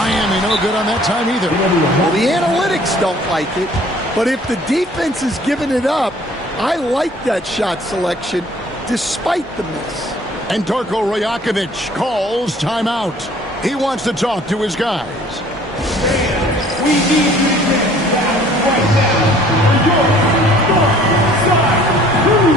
Miami no good on that time either. Well, the analytics don't like it, but if the defense is giving it up, I like that shot selection despite the miss. And Darko Rajakovic calls timeout. He wants to talk to his guys. We need defense right now for your north side crew.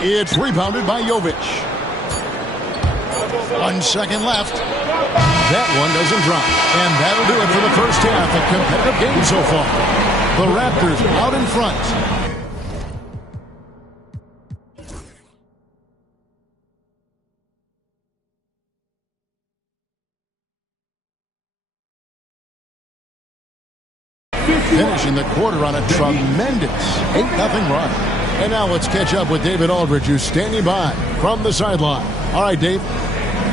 It's rebounded by Jovic. 1 second left. That one doesn't drop. And that'll do it for the first half. A competitive game so far. The Raptors out in front. Finishing the quarter on a tremendous 8-0 run. And now let's catch up with David Aldridge, who's standing by from the sideline. All right, Dave.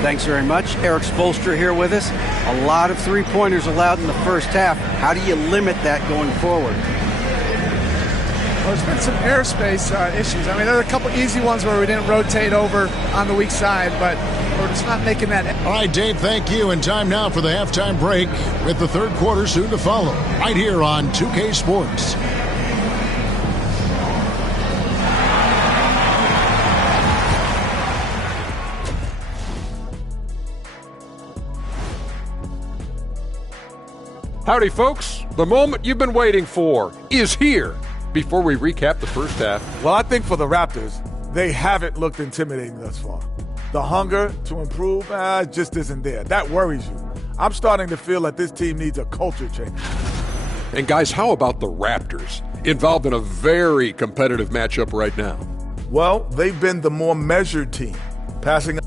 Thanks very much. Eric Spoelstra here with us. A lot of three-pointers allowed in the first half. How do you limit that going forward? Well, there's been some airspace issues. I mean, there are a couple easy ones where we didn't rotate over on the weak side, but we're just not making that. All right, Dave, thank you. And time now for the halftime break with the third quarter soon to follow. Right here on 2K Sports. Howdy, folks. The moment you've been waiting for is here. Before we recap the first half. Well, I think for the Raptors, they haven't looked intimidating thus far. The hunger to improve just isn't there. That worries you. I'm starting to feel like this team needs a culture change. And guys, how about the Raptors? Involved in a very competitive matchup right now. Well, they've been the more measured team, passing.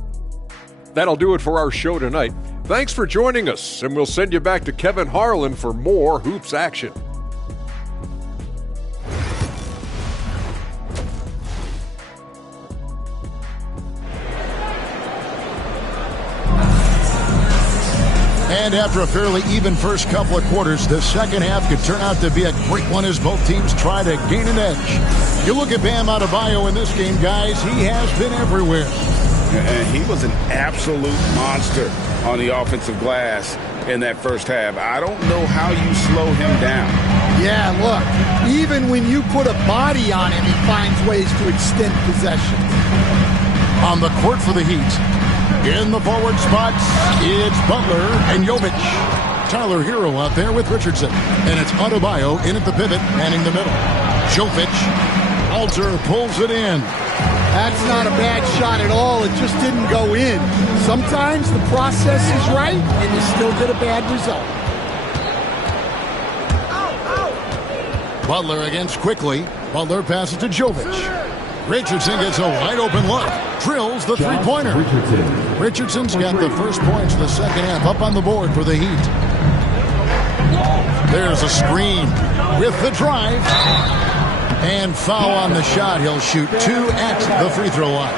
That'll do it for our show tonight. Thanks for joining us, and we'll send you back to Kevin Harlan for more Hoops action. And after a fairly even first couple of quarters, the second half could turn out to be a great one as both teams try to gain an edge. You look at Bam Adebayo in this game, guys, he has been everywhere. And he was an absolute monster on the offensive glass in that first half. I don't know how you slow him down. Yeah, look, even when you put a body on him, he finds ways to extend possession. On the court for the Heat. In the forward spots, it's Butler and Jovic. Tyler Hero out there with Richardson. And it's Adebayo in at the pivot, manning the middle. Jovic. Alter pulls it in. That's not a bad shot at all. It just didn't go in. Sometimes the process is right, and you still get a bad result. Butler against quickly. Butler passes to Jovic. Richardson gets a wide-open look. Drills the three-pointer. Richardson's got the first points of the second half up on the board for the Heat. There's a screen with the drive. And foul on the shot. He'll shoot 2 at the free throw line.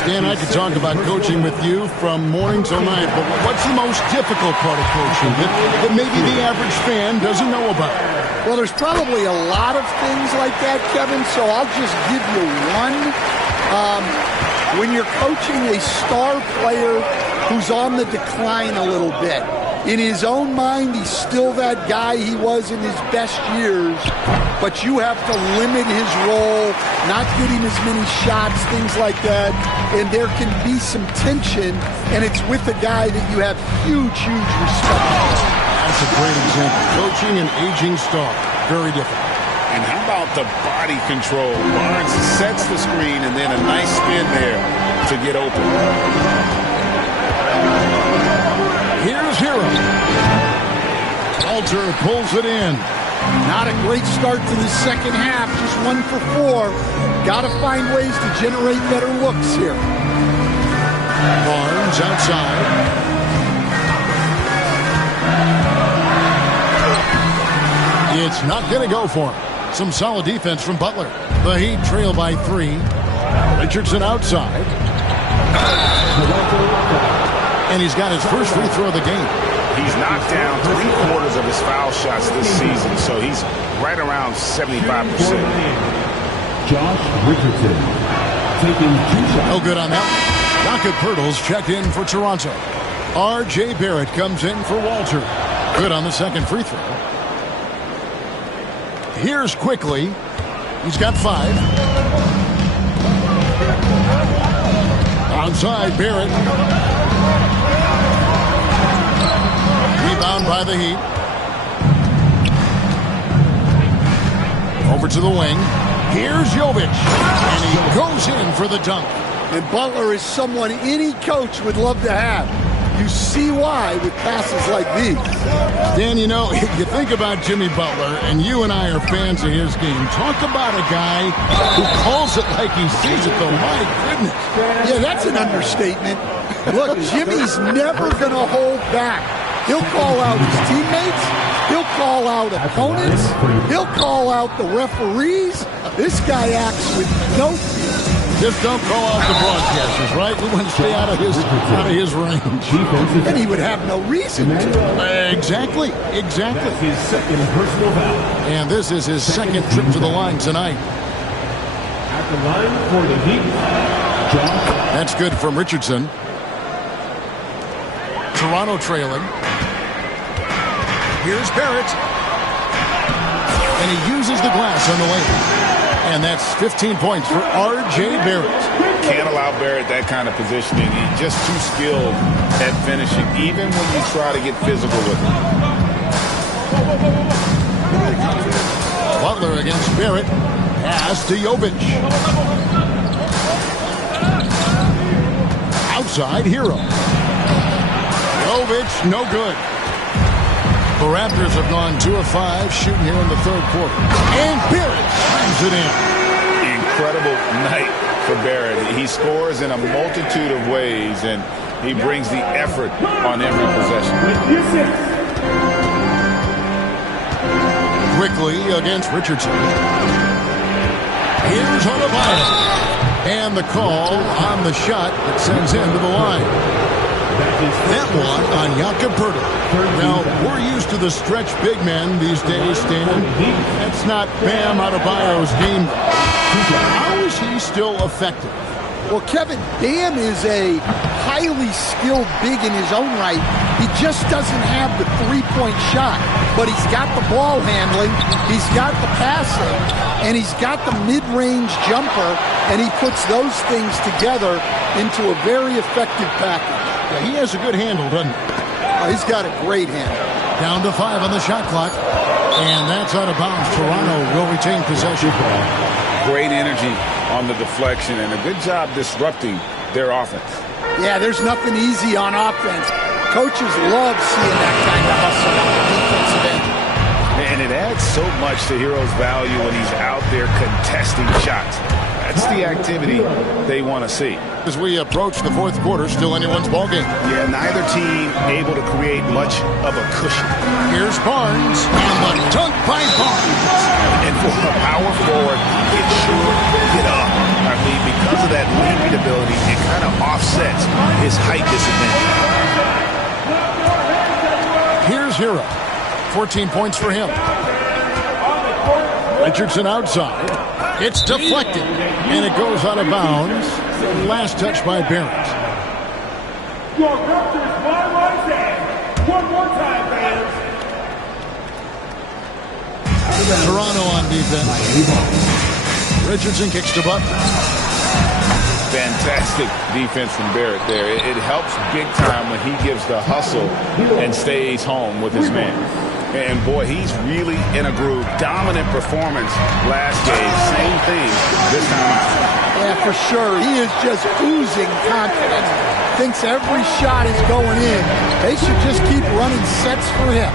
Stan, I could talk about coaching with you from morning till night, but what's the most difficult part of coaching that maybe the average fan doesn't know about? Well, there's probably a lot of things like that, Kevin, so I'll just give you one. When you're coaching a star player who's on the decline a little bit, in his own mind, he's still that guy he was in his best years, but you have to limit his role, not get him as many shots, things like that, and there can be some tension, and it's with a guy that you have huge respect for. That's a great example. Coaching an aging star. Very different. And how about the body control? Barnes sets the screen and then a nice spin there to get open. Here's Hero. Alter pulls it in. Not a great start to the second half, just 1 for 4. Got to find ways to generate better looks here. Barnes outside. It's not going to go for him. Some solid defense from Butler. The Heat trail by 3. Richardson outside. And he's got his first free throw of the game. He's knocked down 3/4 of his foul shots this season, so he's right around 75%. Josh Richardson taking 2 shots. No good on that. Jakob Poeltl's checked in for Toronto. R.J. Barrett comes in for Walter. Good on the second free throw. Here's quickly. He's got 5. Outside, Barrett. Rebound by the Heat. Over to the wing. Here's Jovic. And he goes in for the dunk. And Butler is someone any coach would love to have. You see why with passes like these. Dan, you know, you think about Jimmy Butler, and you and I are fans of his game. Talk about a guy who calls it like he sees it, though. My goodness. Yeah, that's an understatement. Look, Jimmy's never going to hold back. He'll call out his teammates. He'll call out opponents. He'll call out the referees. This guy acts with no fear. Just don't call out the broadcasters, right? We want to stay out of his range. And he would have no reason to. Exactly. His second personal foul. And this is his second trip to the line tonight. At the line for the Heat, Josh. That's good from Richardson. Toronto trailing. Here's Barrett. And he uses the glass on the way. And that's 15 points for R.J. Barrett. Can't allow Barrett that kind of positioning. He's just too skilled at finishing, even when you try to get physical with him. Butler against Barrett. Pass to Jovic. Outside, Hero. Jovic, no good. The Raptors have gone 2 of 5 shooting here in the third quarter. And Barrett slams it in. Incredible night for Barrett. He scores in a multitude of ways, and he brings the effort on every possession. Quickly against Richardson. Here's Adebayo. And the call on the shot that sends him to the line. That one on Jakob Poeltl. Now, we're used to the stretch big men these days, Stan. That's not Bam Adebayo's game. How is he still effective? Well, Kevin, Bam is a highly skilled big in his own right. He just doesn't have the three-point shot. But he's got the ball handling, he's got the passing, and he's got the mid-range jumper, and he puts those things together into a very effective package. Yeah, he has a good handle, doesn't he? Oh, he's got a great handle. Down to 5 on the shot clock. And that's out of bounds. Toronto will retain possession. Great energy on the deflection and a good job disrupting their offense. Yeah, there's nothing easy on offense. Coaches love seeing that kind of hustle on the defensive end. And it adds so much to Hero's value when he's out there contesting shots. That's the activity they want to see. As we approach the fourth quarter, still anyone's ballgame. Yeah, neither team able to create much of a cushion. Here's Barnes, and the dunk by Barnes. And for a power forward, get short, get up. I mean, because of that leaping ability, it kind of offsets his height disadvantage. Here's Hero. 14 points for him. Richardson outside. It's deflected, and it goes out of bounds. Last touch by Barrett. Your Raptors one more time, fans. Toronto on defense. Richardson kicks to Butler. Fantastic defense from Barrett there. It helps big time when he gives the hustle and stays home with his man. And boy, he's really in a groove. Dominant performance last game. Same thing this time. Yeah, for sure. He is just oozing confidence. Thinks every shot is going in. They should just keep running sets for him.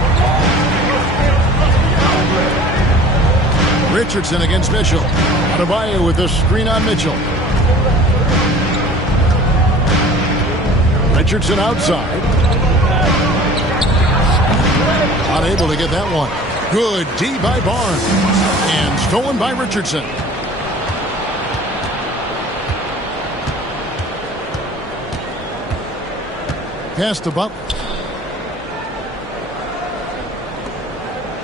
Richardson against Mitchell. Adebayo with the screen on Mitchell. Richardson outside. Unable to get that one. Good D by Barnes. And stolen by Richardson. Pass to Butler.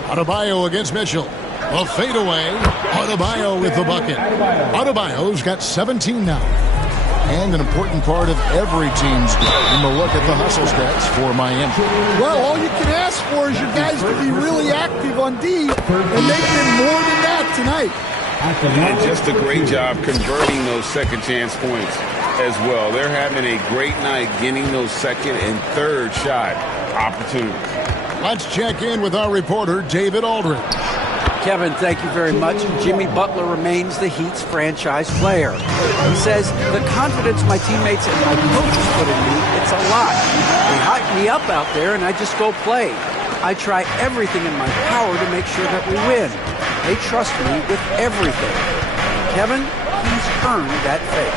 Adebayo against Mitchell. A fadeaway. Adebayo with the bucket. Adebayo's got 17 now. And an important part of every team's game. A look at the hustle stats for Miami. Well, all you can ask for is your guys to be really active on D, and they've been more than that tonight. And just a great job converting those second chance points as well. They're having a great night getting those second and third shot opportunities. Let's check in with our reporter, David Aldridge. Kevin, thank you very much. Jimmy Butler remains the Heat's franchise player. He says, the confidence my teammates and my coaches put in me, it's a lot. They hype me up out there and I just go play. I try everything in my power to make sure that we win. They trust me with everything. Kevin, he's earned that faith.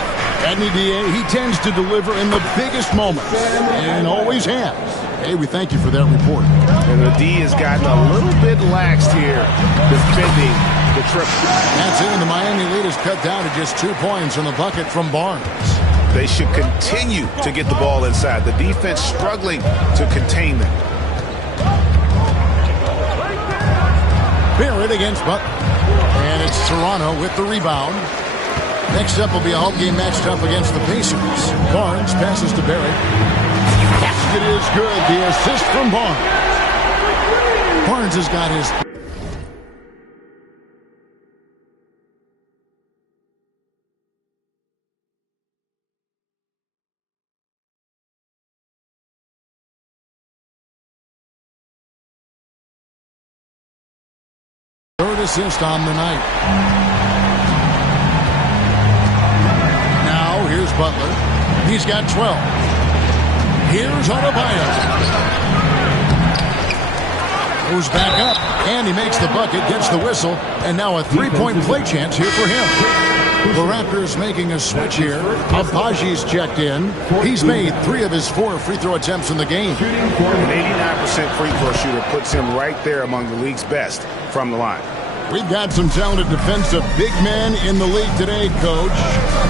At NBA, he tends to deliver in the biggest moments, and always has. Hey, we thank you for that report. And the D has gotten a little bit laxed here defending the triple. That's it, and the Miami lead is cut down to just 2 points on the bucket from Barnes. They should continue to get the ball inside. The defense struggling to contain them. Barrett against Butler. And it's Toronto with the rebound. Next up will be a home game matched up against the Pacers. Barnes passes to Barrett. It is good. The assist from Barnes. Barnes has got his... third assist on the night. Now here's Butler. He's got 12. Here's Adebayo. Goes back up, and he makes the bucket, gets the whistle, and now a three-point play chance here for him. The Raptors making a switch here. Abaji's checked in. He's made 3 of his 4 free throw attempts in the game. An 89% free throw shooter puts him right there among the league's best from the line. We've got some talented defensive big men in the league today, Coach.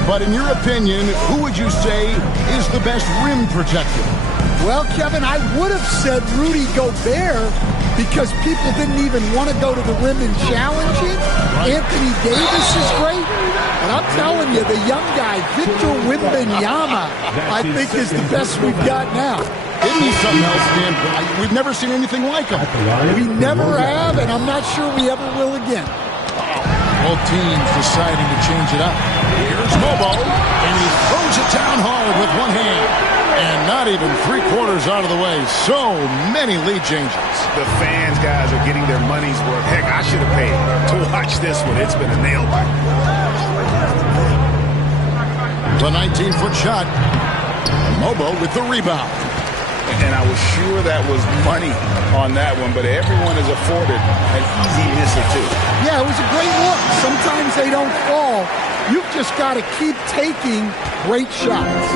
But in your opinion, who would you say is the best rim protector? Well, Kevin, I would have said Rudy Gobert because people didn't even want to go to the rim and challenge it. Right. Anthony Davis is great. But I'm telling you, the young guy, Victor Wembanyama, I think is the best we've got now. Isn't he something else, Dan? We've never seen anything like him. We never have, and I'm not sure we ever will again. Both teams deciding to change it up. Here's Mobo, and he throws it down hard with one hand. And not even 3/4 out of the way. So many lead changes. The fans, guys, are getting their money's worth. Heck, I should have paid to watch this one. It's been a nail biter. The 19-foot shot. Mobo with the rebound. And I was sure that was money on that one, but everyone is afforded an easy miss or two. Yeah, it was a great look. Sometimes they don't fall. You've just got to keep taking great shots.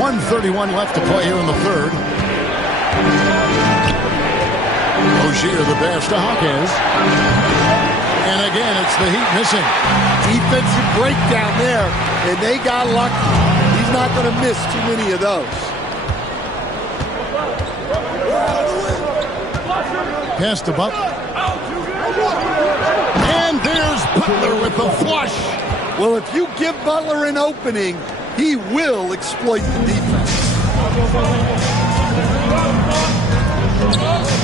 1:31 left to play here in the third. Ogier the pass to Hawkins. And again, it's the Heat missing. Defensive breakdown there, and they got lucky. He's not going to miss too many of those. Pass to Butler. And there's Butler with the flush. Well, if you give Butler an opening, he will exploit the defense.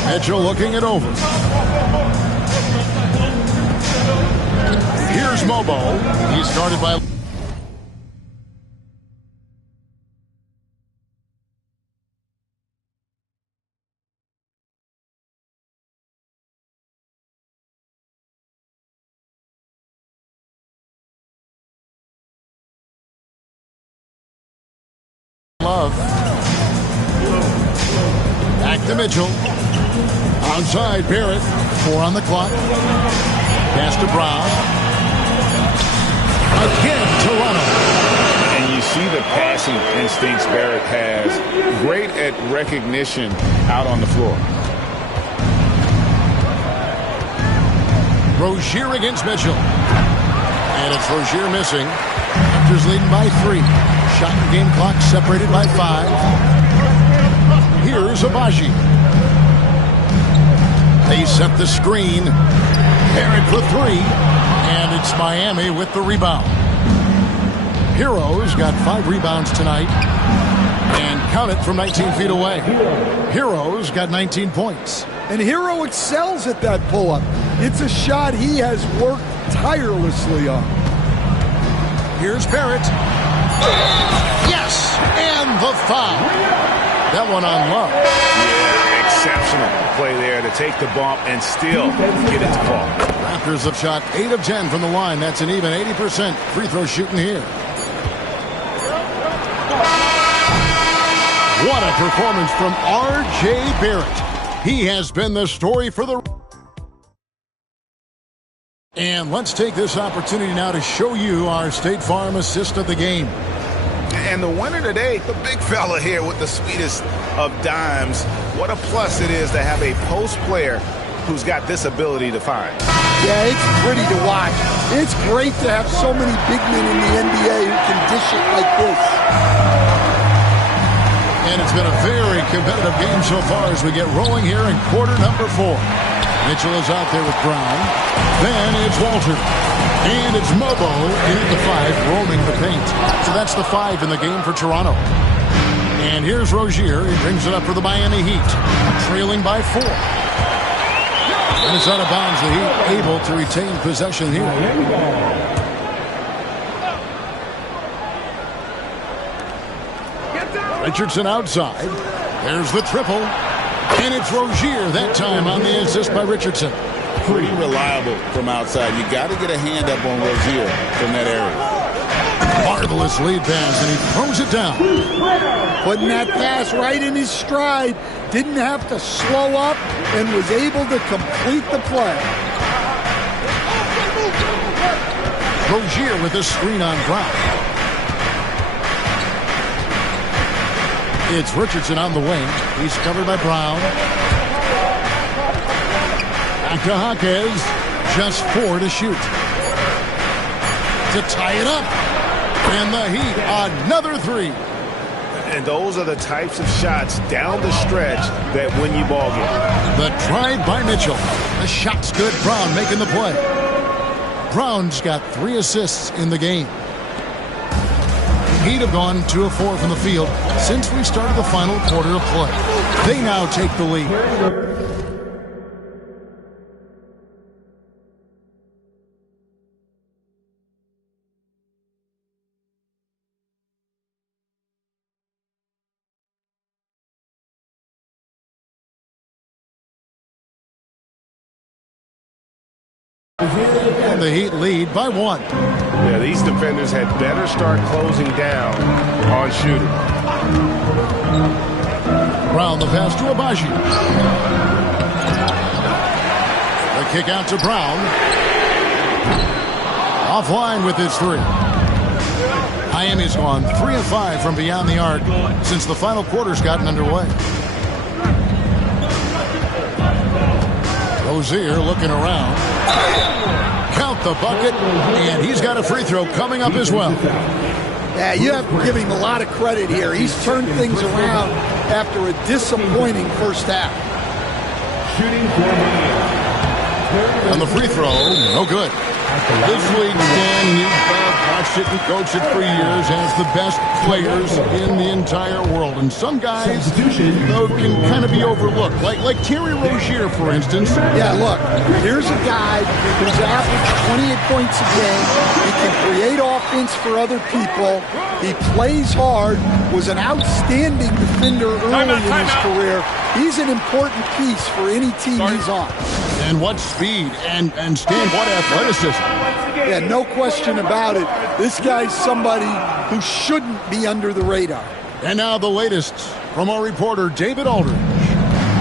Mitchell looking it over. Here's Mobo. He's guarded by... Love. Back to Mitchell. Outside Barrett. 4 on the clock. Pass to Brown. Again, Toronto. And you see the passing instincts Barrett has. Great at recognition out on the floor. Rozier against Mitchell. And it's Rozier missing. Raptors leading by 3. Shot and game clock separated by 5. Here's Abaji. They set the screen. Barrett for 3. And it's Miami with the rebound. Hero's got 5 rebounds tonight. And count it from 19 feet away. Hero's got 19 points. And Hero excels at that pull-up. It's a shot he has worked tirelessly on. Here's Barrett. Yes! And the foul. That one on Love. Yeah, exceptional play there to take the bump and still get it to fall. Raptors have shot 8 of 10 from the line. That's an even 80% free throw shooting here. What a performance from R.J. Barrett. He has been the story for the... And let's take this opportunity now to show you our State Farm assist of the game. And the winner today, the big fella here with the sweetest of dimes. What a plus it is to have a post player who's got this ability to find. Yeah, it's pretty to watch. It's great to have so many big men in the NBA who can dish it like this. And it's been a very competitive game so far as we get rolling here in quarter number 4. Mitchell is out there with Brown. Then it's Walter. And it's Mobo in at the 5, roaming the paint. So that's the 5 in the game for Toronto. And here's Rozier. He brings it up for the Miami Heat. Trailing by 4. And it's out of bounds. The Heat able to retain possession here. Richardson outside. There's the triple. And it's Rozier that time on the assist by Richardson. Pretty reliable from outside. You got to get a hand up on Rozier from that area. Marvelous lead pass, and he throws it down. Putting that pass right in his stride. Didn't have to slow up and was able to complete the play. Rozier with a screen on Brown. It's Richardson on the wing. He's covered by Brown. Back to Jaquez. Just 4 to shoot. To tie it up. And the Heat, another 3. And those are the types of shots down the stretch that win you ball games. The drive by Mitchell. The shot's good. Brown making the play. Brown's got 3 assists in the game. The Heat have gone 2 of 4 from the field since we started the final quarter of play. They now take the lead. And the Heat lead by 1. Yeah, these defenders had better start closing down on shooting. Brown the pass to Abaji. The kick out to Brown. Offline with his 3. Miami's gone 3 of 5 from beyond the arc since the final quarter's gotten underway. Rozier looking around. Count the bucket, and he's got a free throw coming up as well. Yeah, you have to give him a lot of credit here. He's turned things around after a disappointing first half. Shooting for Miami. On the free throw, no good. This league, Dan, you've watched it and coached it for years, has the best players in the entire world. And some guys, though, can kind of be overlooked. Like Terry Rozier, for instance. Yeah, look, here's a guy who's averaged 28 points a game. He can create offense for other people. He plays hard, was an outstanding defender early in his career. He's an important piece for any team he's on. And what speed and Stan, what athleticism. Yeah, no question about it. This guy's somebody who shouldn't be under the radar. And now the latest from our reporter, David Aldridge.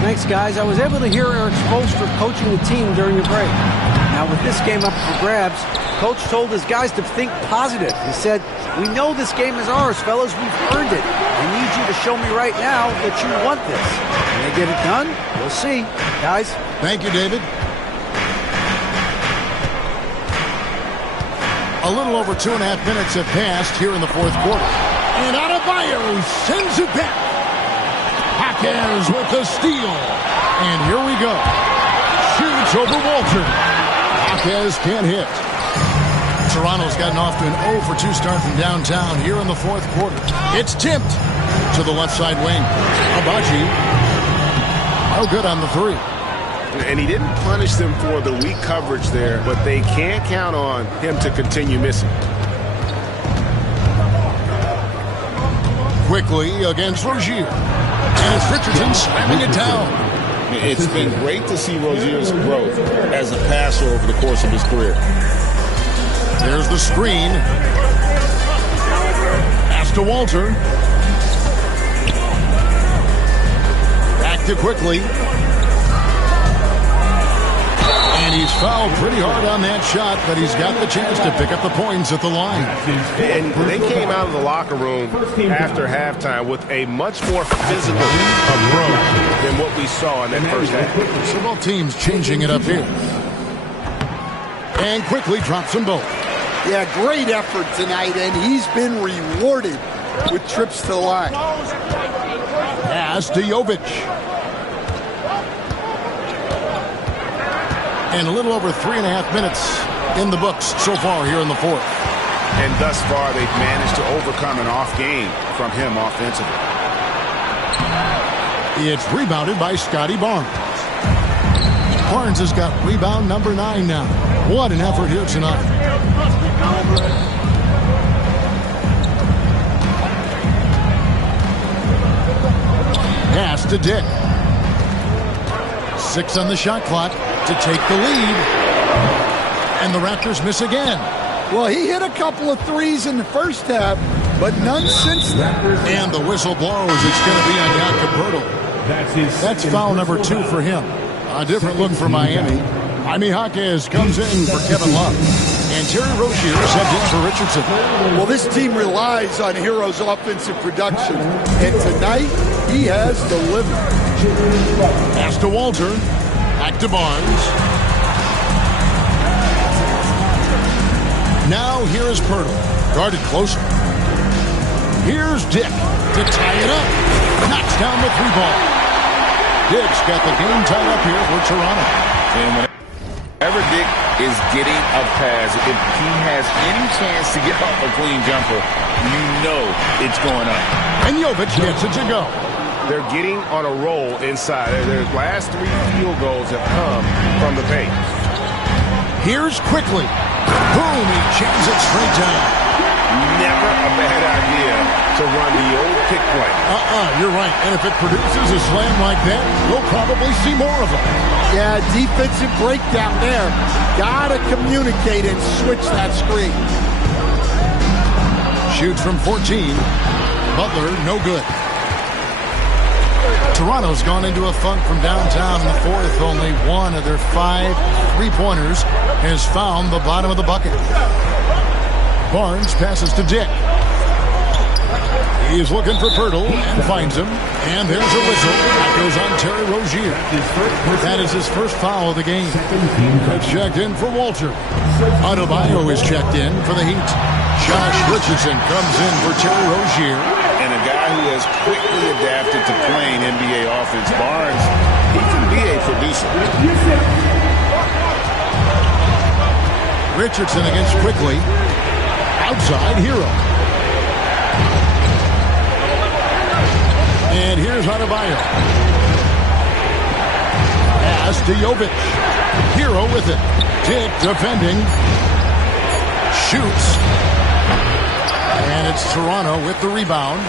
Thanks, guys. I was able to hear Eric Spoelstra coaching the team during the break. Now, with this game up for grabs, Coach told his guys to think positive. He said, "We know this game is ours, fellas. We've earned it. I need you to show me right now that you want this." Can they get it done? We'll see. Guys. Thank you, David. A little over 2.5 minutes have passed here in the fourth quarter. And Adebayo sends it back. Jaquez with the steal. And here we go. Shoots over Walter. Jaquez can't hit. Toronto's gotten off to an 0-for-2 start from downtown here in the fourth quarter. It's tipped to the left side wing. Abaji, no good on the three. And he didn't punish them for the weak coverage there, but they can't count on him to continue missing. Quickly against Rozier. And it's Richardson slamming it down. It's been great to see Rozier's growth as a passer over the course of his career. There's the screen. Pass to Walter. Back to Quickly. And he's fouled pretty hard on that shot, but he's got the chance to pick up the points at the line. And they came out of the locker room after halftime with a much more physical approach than what we saw in that first half. So both teams changing it up here. And Quickly drops them both. Yeah, great effort tonight, and he's been rewarded with trips to the line. Pass to Jovic. And a little over 3.5 minutes in the books so far here in the fourth. And thus far, they've managed to overcome an off game from him offensively. It's rebounded by Scotty Barnes. Barnes has got rebound number 9 now. What an effort here tonight. Pass to Dick. 6 on the shot clock to take the lead. And the Raptors miss again. Well, he hit a couple of threes in the first half, but none since then. And the whistle blows. It's going to be on Jakob Poeltl. That's foul number 2 for him. A different look for Miami. Jaime Jaquez comes in for Kevin Love. And Terry Rozier subbed in for Richardson. Well, this team relies on Hero's offensive production. And tonight, he has delivered. Pass to Walter. Back to Barnes. Now here is Poeltl. Guarded closer. Here's Dick to tie it up. Knocks down the 3-ball. Dick's got the game tied up here for Toronto. And whenever Dick is getting a pass, if he has any chance to get off a clean jumper, you know it's going up. And Jovic gets it to go. They're getting on a roll inside. Their last 3 field goals have come from the paint. Here's Quickly. Boom, he jams it straight down. Never a bad idea to run the old pick play. You're right. And if it produces a slam like that, we'll probably see more of them. Yeah, defensive breakdown there. Gotta communicate and switch that screen. Shoots from 14. Butler, no good. Toronto's gone into a funk from downtown in the fourth. Only one of their 5 3-pointers has found the bottom of the bucket. Barnes passes to Dick. He's looking for Poeltl and finds him. And there's a whistle. That goes on Terry Rozier. That is his first foul of the game. It's checked in for Walter. Adebayo is checked in for the Heat. Josh Richardson comes in for Terry Rozier. And a guy who has quickly adapted to playing NBA offense, Barnes, he can be a producer. Richardson against Quickly. Outside Hero. And here's Adebayo. Pass to Jovic. Hero with it. Dick defending. Shoots. And it's Toronto with the rebound.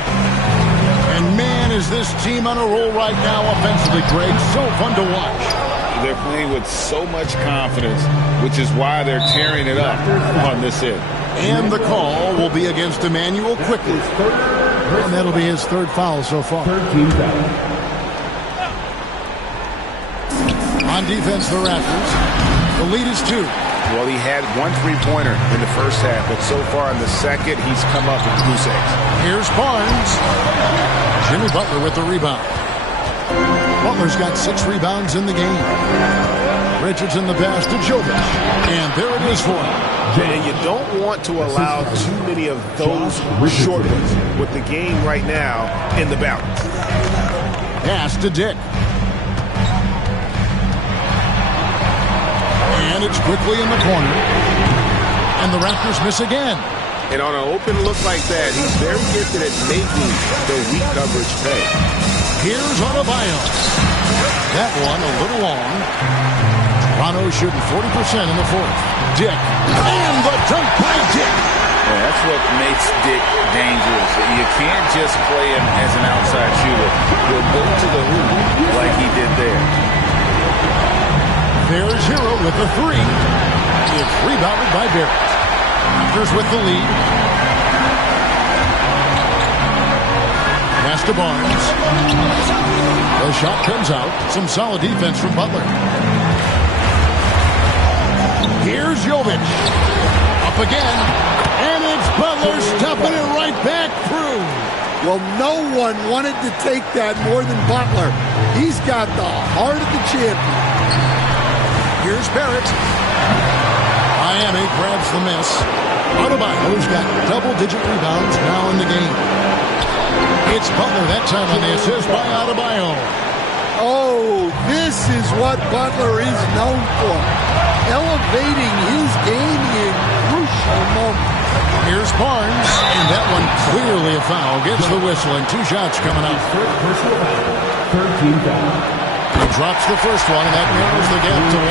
And man, is this team on a roll right now offensively, Greg. So fun to watch. They're playing with so much confidence, which is why they're tearing it up on this end. And the call will be against Emmanuel Quickly. And that'll be his 3rd foul so far. On defense, the Raptors. The lead is 2. Well, he had 1 3-pointer in the first half, but so far in the second, he's come up with goose eggs. Here's Barnes. Jimmy Butler with the rebound. Butler's got 6 rebounds in the game. Richardson the pass to Jovic. And there it is for him. And you don't want to allow too many of those short ones with the game right now in the balance. Pass to Dick. And it's quickly in the corner. And the Raptors miss again. And on an open look like that, he's very gifted at making the weak coverage pay. Here's Adebayo. That one a little long. Toronto shooting 40% in the fourth. Dick. And the dunk by Dick. Yeah, that's what makes Dick dangerous. You can't just play him as an outside shooter. He'll go to the hoop like he did there. There's Hero with the 3. It's rebounded by Barrett. Raptors with the lead. Pass to Barnes. The shot comes out. Some solid defense from Butler. Here's Jovic. Up again. And it's Butler stuffing it right back through. Well, no one wanted to take that more than Butler. He's got the heart of the champion. Here's Barrett. Miami grabs the miss. Adebayo's got double-digit rebounds now in the game. It's Butler that time on the assist by Adebayo. Oh, this is what Butler is known for. Elevating his game in crucial moments. Here's Barnes, and that one clearly a foul. Gets the whistle, and 2 shots coming out. 13 foul. He drops the first one, and that narrows the gap to 1.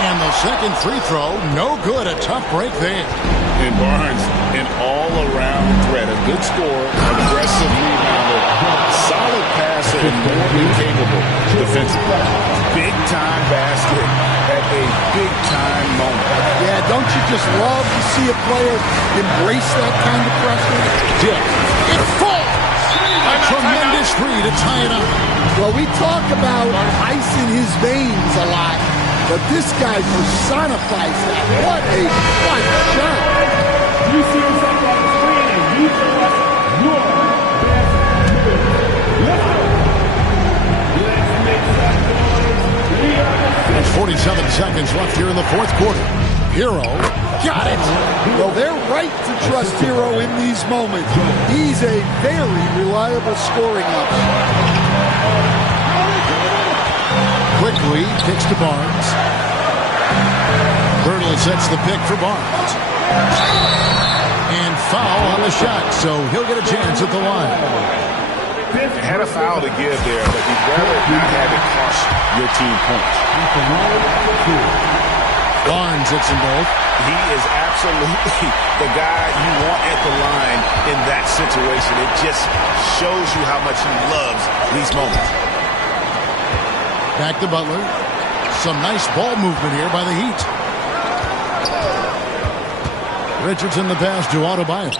And the second free throw, no good. A tough break there. And Barnes, an all-around threat. A good scorer, aggressive rebounder, solid passer, and more than capable defensively. Big-time basket at a big-time moment. Yeah, don't you just love to see a player embrace that kind of pressure? Dick. It falls. A tremendous 3 to tie it up. Well, we talk about ice in his veins a lot, but this guy personifies that. What a shot. You see this up on the screen, and you select your best move. Let's go. Let's make some noise. There's 47 seconds left here in the fourth quarter. Hero got it. Well, they're right to trust Hero in these moments. He's a very reliable scoring option. Quickly kicks to Barnes. Burnley sets the pick for Barnes. And foul on the shot, so he'll get a chance at the line. Had a foul to give there, but you'd rather not have it cost your team points. Barnes hits them both. He is absolutely the guy you want at the line in that situation. It just shows you how much he loves these moments. Back to Butler. Some nice ball movement here by the Heat. Richardson the pass to Adebayo.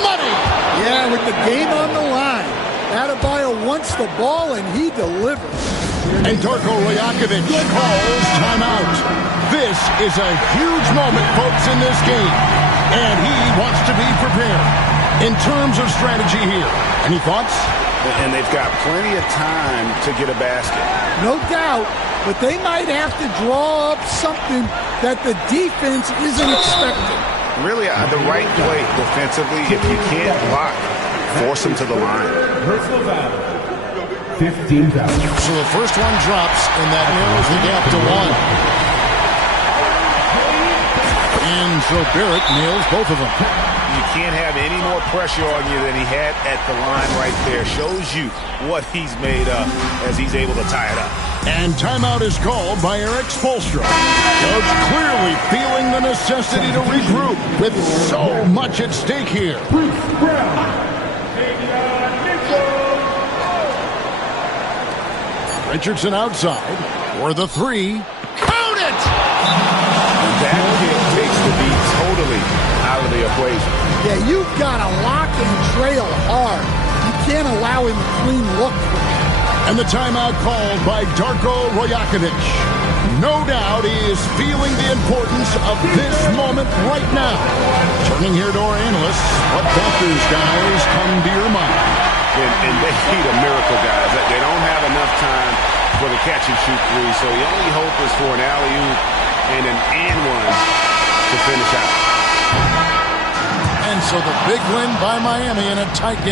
Money! Yeah, with the game on the line. Adebayo wants the ball, and he delivers. And Darko Rajakovic calls timeout. This is a huge moment, folks, in this game. And he wants to be prepared in terms of strategy here. Any thoughts? And they've got plenty of time to get a basket. No doubt, but they might have to draw up something that the defense isn't expecting. Really, the right play defensively. If you can't block, force them to the line. Personal foul. 15 foul. So the first one drops, and that narrows the gap to 1. And so Barrett nails both of them. You can't have any more pressure on you than he had at the line right there. Shows you what he's made of as he's able to tie it up. And timeout is called by Eric Spoelstra. Coach clearly feeling the necessity to regroup with so much at stake here. Bruce Brown. Richardson outside for the 3. Count it! That kick takes the beat totally out of the equation. Yeah, you've got to lock and trail hard. You can't allow him a clean look for him. And the timeout called by Darko Rajakovic. No doubt he is feeling the importance of this moment right now. Turning here to our analysts, what Raptors guys come to your mind? And they need a miracle, guys. They don't have enough time for the catch-and-shoot three, so the only hope is for an alley-oop and an and-one to finish out. And so the big win by Miami in a tight game.